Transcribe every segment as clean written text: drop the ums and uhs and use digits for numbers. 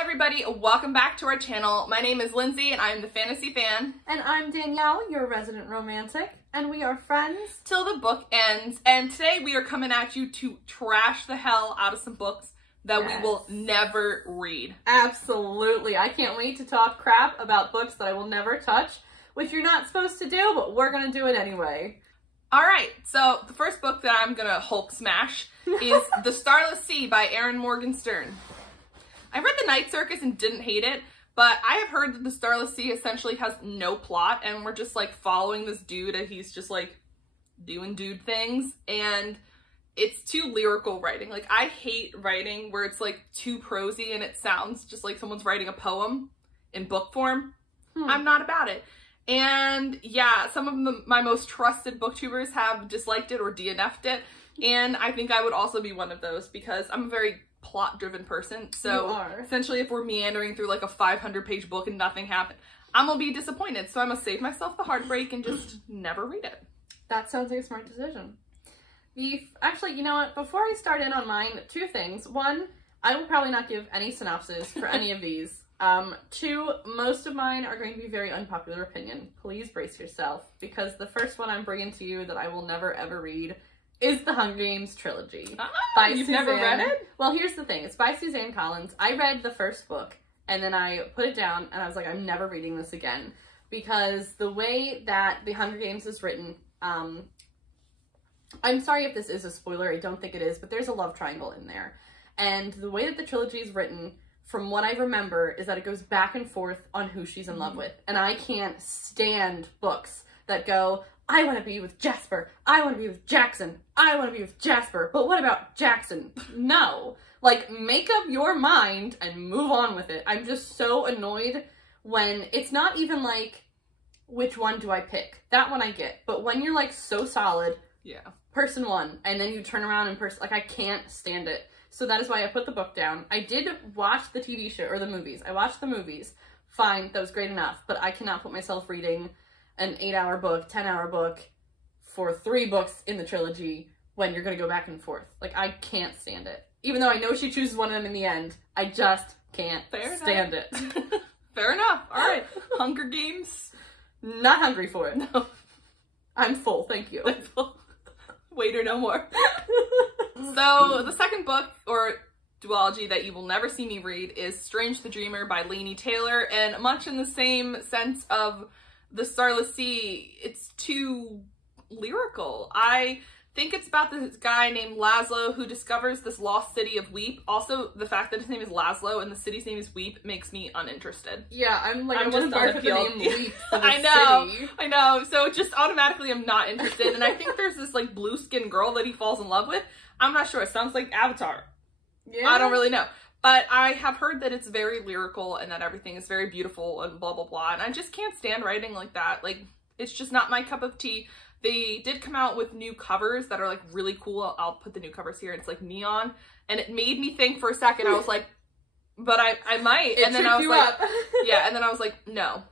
everybody, welcome back to our channel. My name is Lindsay and I'm the Fantasy Fan. And I'm Danielle, your resident romantic, and we are friends till the book ends. And today we are coming at you to trash the hell out of some books that we will never read. Absolutely. I can't wait to talk crap about books that I will never touch, which you're not supposed to do, but we're gonna do it anyway. Alright, so the first book that I'm gonna Hulk smash is The Starless Sea by Erin Morgenstern. I read The Night Circus and didn't hate it, but I have heard that The Starless Sea essentially has no plot and we're just like following this dude and he's just like doing dude things, and it's too lyrical writing. Like, I hate writing where it's like too prosy and it sounds just like someone's writing a poem in book form. I'm not about it. And yeah, some of my most trusted booktubers have disliked it or DNF'd it, and I think I would also be one of those because I'm a very plot-driven person. So essentially, if we're meandering through like a 500-page book and nothing happened, I'm gonna be disappointed. So I'm gonna save myself the heartbreak and just never read it. That sounds like a smart decision. Actually, you know what? Before I start in on mine, two things. One, I will probably not give any synopsis for any of these. Two, most of mine are going to be very unpopular opinion. Please brace yourself, because the first one I'm bringing to you that I will never ever read is the Hunger Games trilogy. By you've never read it? Well, here's the thing. It's by Suzanne Collins. I read the first book, and then I put it down, and I was like, I'm never reading this again. Because the way that the Hunger Games is written, I'm sorry if this is a spoiler, I don't think it is, but there's a love triangle in there. And the way that the trilogy is written, from what I remember, is that it goes back and forth on who she's in love with. And I can't stand books that go, I want to be with Jasper, I want to be with Jackson, I want to be with Jasper, but what about Jackson? No. Like, make up your mind and move on with it. I'm just so annoyed when it's not even like, which one do I pick? That one I get. But when you're like so solid, person one, and then you turn around and like, I can't stand it. So that is why I put the book down. I did watch the TV show, or the movies. I watched the movies. Fine, that was great enough. But I cannot put myself reading an 8-hour book, 10-hour book for 3 books in the trilogy when you're going to go back and forth. Like, I can't stand it. Even though I know she chooses one of them in the end, I just can't stand it. Fair enough. All right. Hunger Games. Not hungry for it. No. I'm full, thank you. Waiter no more. So the second book, or duology, that you will never see me read is Strange the Dreamer by Laini Taylor, and much in the same sense of The Starless Sea, it's too lyrical. I think it's about this guy named Laszlo who discovers this lost city of Weep. Also, the fact that his name is Laszlo and the city's name is Weep makes me uninterested. Yeah, I'm just bored with the name Weep. I know. So just automatically I'm not interested. And I think there's this like blue-skinned girl that he falls in love with. I'm not sure. It sounds like Avatar. Yeah. I don't really know. But I have heard that it's very lyrical and that everything is very beautiful and blah, blah, blah. And I just can't stand writing like that. Like, it's just not my cup of tea. They did come out with new covers that are like really cool. I'll put the new covers here. It's like neon. And it made me think for a second. I was like, but I might. And then I was like, yeah. And then I was like, no,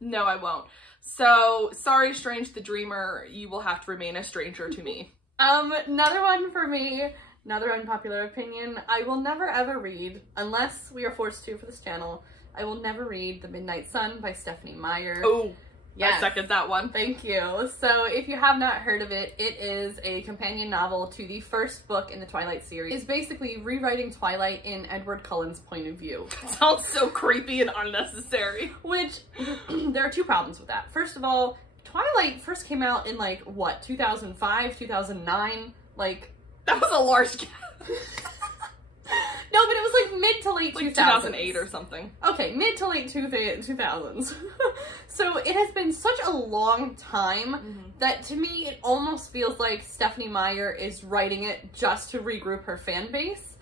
I won't. So sorry, Strange the Dreamer. You will have to remain a stranger to me. Another one for me. Another unpopular opinion. I will never ever read, unless we are forced to for this channel, I will never read The Midnight Sun by Stephanie Meyer. Oh, yes. I second that one. Thank you. So if you have not heard of it, it is a companion novel to the first book in the Twilight series. It's basically rewriting Twilight in Edward Cullen's point of view. Sounds so creepy and unnecessary. Which, there are two problems with that. First of all, Twilight first came out in like, what, 2005, 2009? Like, that was a large gap. No, but it was like mid to late 2000s. 2008 or something. Okay, mid to late 2000s. So it has been such a long time that to me it almost feels like Stephanie Meyer is writing it just to regroup her fan base.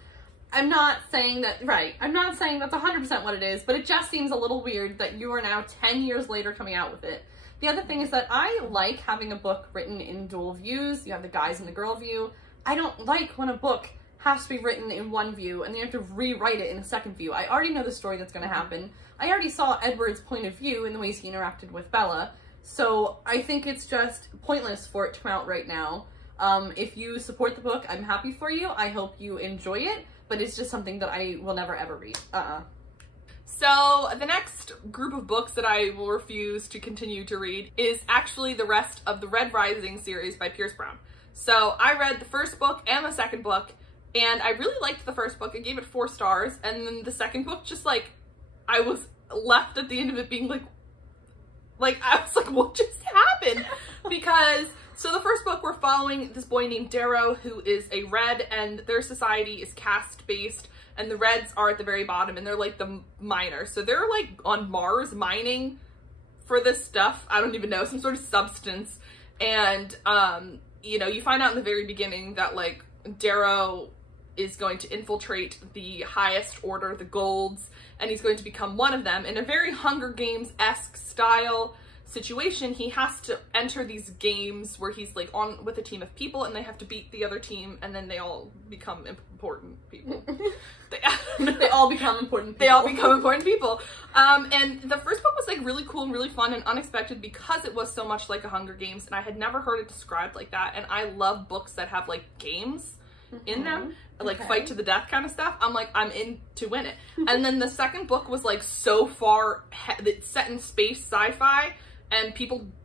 I'm not saying that, I'm not saying that's 100% what it is, but it just seems a little weird that you are now 10 years later coming out with it. The other thing is that I like having a book written in dual views. You have the guys and the girl view. I don't like when a book has to be written in one view and then you have to rewrite it in a second view. I already know the story that's going to happen. I already saw Edward's point of view in the ways he interacted with Bella, so I think it's just pointless for it to come out right now. If you support the book, I'm happy for you. I hope you enjoy it, but it's just something that I will never ever read. So the next group of books that I will refuse to continue to read is actually the rest of the Red Rising series by Pierce Brown. So I read the first book and the second book, and I really liked the first book. I gave it 4 stars, and then the second book, just like, I was left at the end of it being like I was like, what just happened? Because, so the first book, we're following this boy named Darrow, who is a red, and their society is caste-based, and the reds are at the very bottom, and they're like the miners. So they're like on Mars mining for this stuff. I don't even know, some sort of substance. And, you know, you find out in the very beginning that like Darrow is going to infiltrate the highest order, the Golds, and he's going to become one of them. In a very Hunger Games-esque style situation, he has to enter these games where he's like on with a team of people, and they have to beat the other team, and then they all become important people. They all become important people. They all become important people. And the first book was like really cool and really fun and unexpected because it was so much like a Hunger Games, and I had never heard it described like that. And I love books that have like games in them, like fight to the death kind of stuff. I'm like, I'm in to win it. And then the second book was like so far, it's set in space sci-fi, and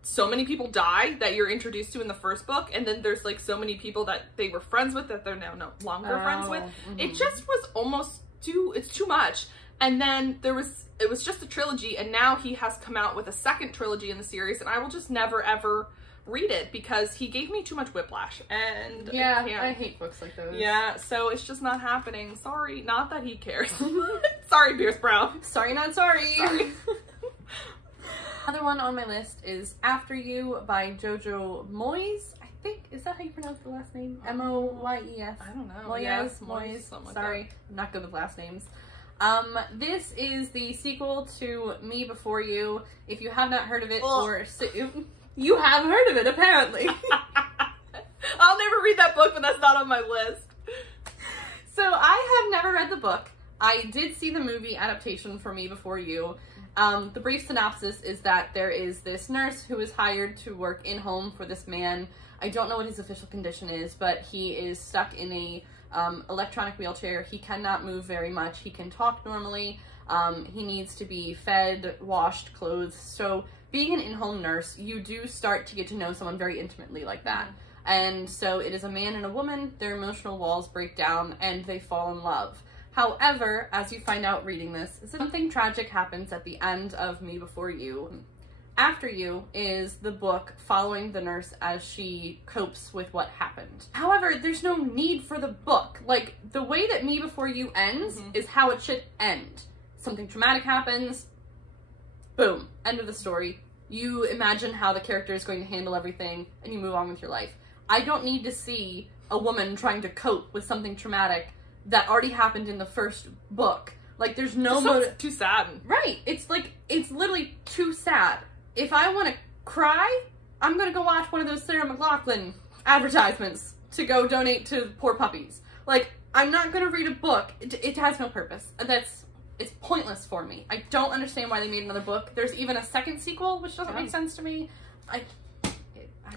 so many people die that you're introduced to in the first book, and then there's like so many people that they were friends with that they're now no longer friends with. It just was almost it's too much. And then it was just a trilogy, and now he has come out with a second trilogy in the series, and I will just never ever read it because he gave me too much whiplash, and yeah, I hate books like those. Yeah, so it's just not happening. Sorry, not that he cares. Sorry, Pierce Brown. Sorry, not sorry. Sorry. Another one on my list is After You by Jojo Moyes. I think, is that how you pronounce the last name? M-O-Y-E-S. I don't know. Moyes, yes, Moyes. Something Sorry, like I'm not good with last names. This is the sequel to Me Before You. If you have not heard of it, you have heard of it, apparently. I'll never read that book, but that's not on my list. So I have never read the book. I did see the movie adaptation for Me Before You. The brief synopsis is that there is this nurse who is hired to work in-home for this man. I don't know what his official condition is, but he is stuck in a electronic wheelchair. He cannot move very much. He can talk normally. He needs to be fed, washed, clothed. So being an in-home nurse, you do start to get to know someone very intimately like that. And so it is a man and a woman, their emotional walls break down, and they fall in love. However, as you find out reading this, something tragic happens at the end of Me Before You. After You is the book following the nurse as she copes with what happened. However, there's no need for the book. Like, the way that Me Before You ends is how it should end. Something traumatic happens, boom, end of the story. You imagine how the character is going to handle everything, and you move on with your life. I don't need to see a woman trying to cope with something traumatic that already happened in the first book. Like, there's no too sad. Right. It's like, it's literally too sad. If I want to cry, I'm gonna go watch one of those Sarah McLachlan advertisements to go donate to poor puppies. Like, I'm not gonna read a book. It has no purpose. It's pointless for me. I don't understand why they made another book. There's even a second sequel, which doesn't make sense to me.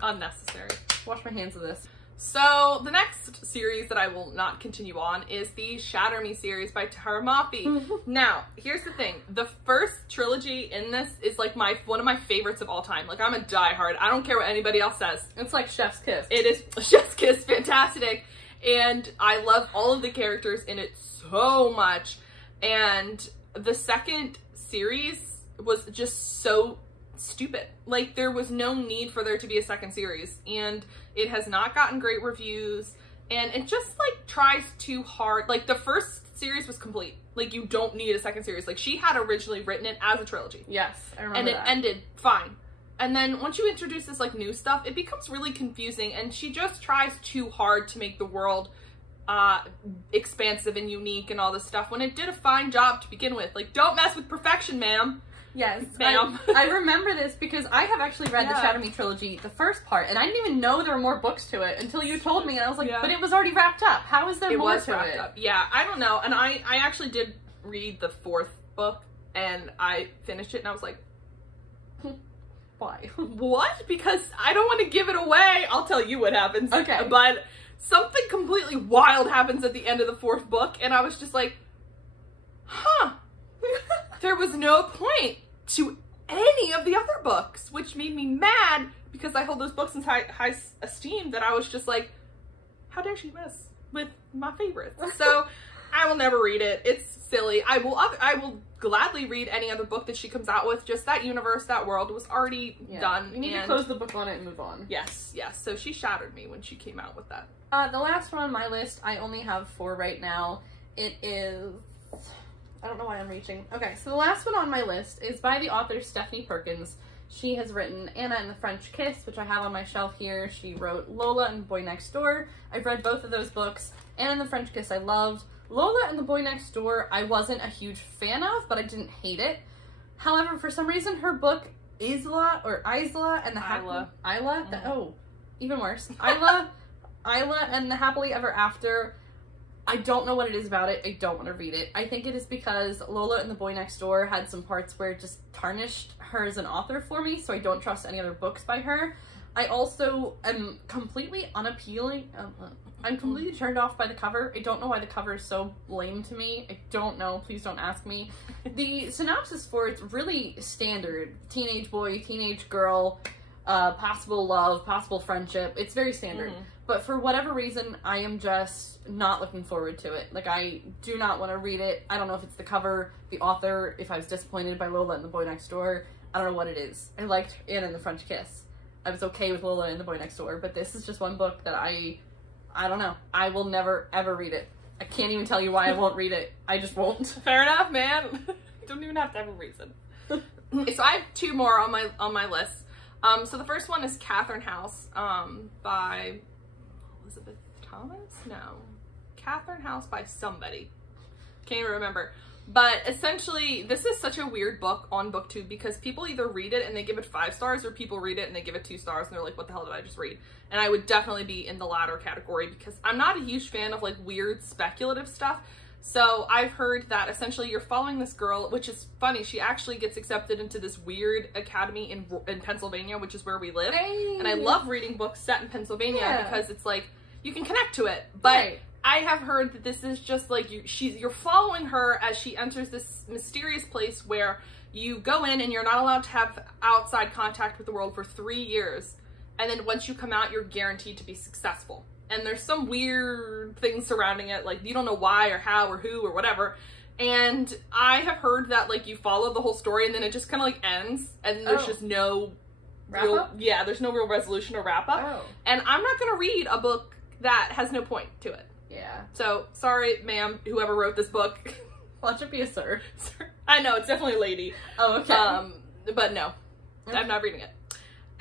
Unnecessary. Wash my hands of this. So the next series that I will not continue on is the Shatter Me series by Tara Mafi. Now, here's the thing. The first trilogy in this is like one of my favorites of all time. Like, I'm a diehard. I don't care what anybody else says. It's like Chef's Kiss. It is Chef's Kiss, fantastic. And I love all of the characters in it so much. And the second series was just so stupid. Like, there was no need for there to be a second series, and it has not gotten great reviews, and it just like tries too hard. Like, the first series was complete. Like, you don't need a second series. Like, she had originally written it as a trilogy. Yes, I remember and it that. ended fine. And then once you introduce this like new stuff, it becomes really confusing, and she just tries too hard to make the world expansive and unique and all this stuff when it did a fine job to begin with. Like, don't mess with perfection, ma'am. Yes, ma'am. I remember this because I have actually read the Shatter Me trilogy, the first part, and I didn't even know there were more books to it until you told me, and I was like, but it was already wrapped up. How is there more to it? Up. Yeah, I don't know. And I actually did read the fourth book, and I finished it, and I was like, why? What? Because I don't want to give it away. I'll tell you what happens. Okay. But something completely wild happens at the end of the fourth book, and I was just like, huh. was no point to any of the other books, which made me mad because I hold those books in high esteem that I was just like, how dare she mess with my favorites? So I will never read it. It's silly. I will gladly read any other book that she comes out with. Just that universe, that world was already done. You need to close the book on it and move on. Yes, yes. So she shattered me when she came out with that. The last one on my list, I only have 4 right now. It is... I don't know why I'm reaching. Okay, so the last one on my list is by the author Stephanie Perkins. She has written Anna and the French Kiss, which I have on my shelf here. She wrote Lola and the Boy Next Door. I've read both of those books. Anna and the French Kiss I loved. Lola and the Boy Next Door I wasn't a huge fan of, but I didn't hate it. However, for some reason, her book Isla and the even worse. Isla and the Happily Ever After. I don't know what it is about it. I don't want to read it. I think it is because Lola and the Boy Next Door had some parts where it just tarnished her as an author for me, so I don't trust any other books by her. I also am completely unappealing. I'm completely turned off by the cover. I don't know why the cover is so lame to me. I don't know. Please don't ask me. The synopsis for it's really standard. Teenage boy, teenage girl, possible love, possible friendship. It's very standard. But for whatever reason, I am just not looking forward to it. Like, I do not want to read it. I don't know if it's the cover, the author, if I was disappointed by Lola and the Boy Next Door. I don't know what it is. I liked Anna and the French Kiss. I was okay with Lola and the Boy Next Door, but this is just one book that I don't know. I will never, ever read it. I can't even tell you why I won't read it. I just won't. Fair enough, man. You don't even have to have a reason. Okay, so I have 2 more on my list. So the first one is Catherine House, by Elizabeth Thomas? No. Catherine House by somebody. Can't even remember. But essentially, this is such a weird book on BookTube because people either read it and they give it 5 stars, or people read it and they give it 2 stars and they're like, what the hell did I just read? And I would definitely be in the latter category because I'm not a huge fan of like weird speculative stuff. So I've heard that essentially you're following this girl, which is funny. She actually gets accepted into this weird academy in Pennsylvania, which is where we live. Hey. And I love reading books set in Pennsylvania because it's like, you can connect to it. But I have heard that this is just like, you're following her as she enters this mysterious place where you go in and you're not allowed to have outside contact with the world for 3 years. And then once you come out, you're guaranteed to be successful. And there's some weird things surrounding it, like you don't know why or how or who or whatever. And I have heard that like you follow the whole story and then it just kind of like ends and there's just no there's no real resolution or wrap up. And I'm not gonna read a book that has no point to it. Yeah. So sorry, ma'am, whoever wrote this book. Watch it be a sir. I know, it's definitely a lady. Oh, okay. But no, I'm not reading it.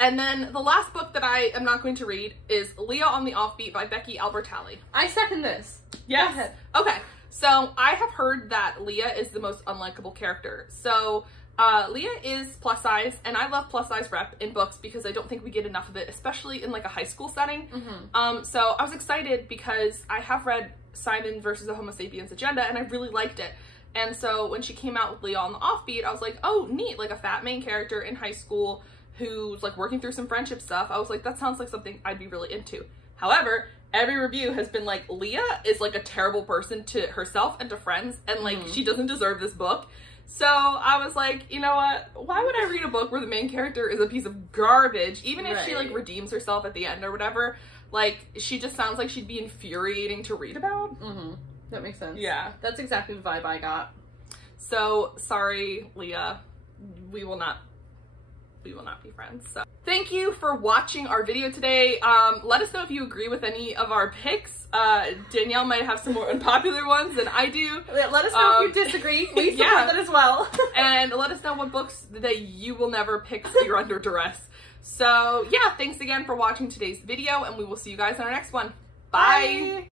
And then the last book that I am not going to read is Leah on the Offbeat by Becky Albertalli. I second this. Yes. Go ahead. Okay. So I have heard that Leah is the most unlikable character. So Leah is plus size, and I love plus size rep in books because I don't think we get enough of it, especially in like a high school setting. So I was excited because I have read Simon versus the Homo Sapiens Agenda, and I really liked it. And so when she came out with Leah on the Offbeat, I was like, oh, neat, like a fat main character in high school who's like working through some friendship stuff. I was like, that sounds like something I'd be really into. However, every review has been like, Leah is like a terrible person to herself and to friends, and like she doesn't deserve this book. So I was like, you know what? Why would I read a book where the main character is a piece of garbage, even if she like redeems herself at the end or whatever? Like, she just sounds like she'd be infuriating to read about. That makes sense. Yeah. That's exactly the vibe I got. So sorry, Leah. We will not be friends. So thank you for watching our video today. Let us know if you agree with any of our picks. Danielle might have some more unpopular ones than I do. Let us know if you disagree. We support that as well. And let us know what books that you will never pick if you're under duress. So yeah, thanks again for watching today's video, and we will see you guys in our next one. Bye.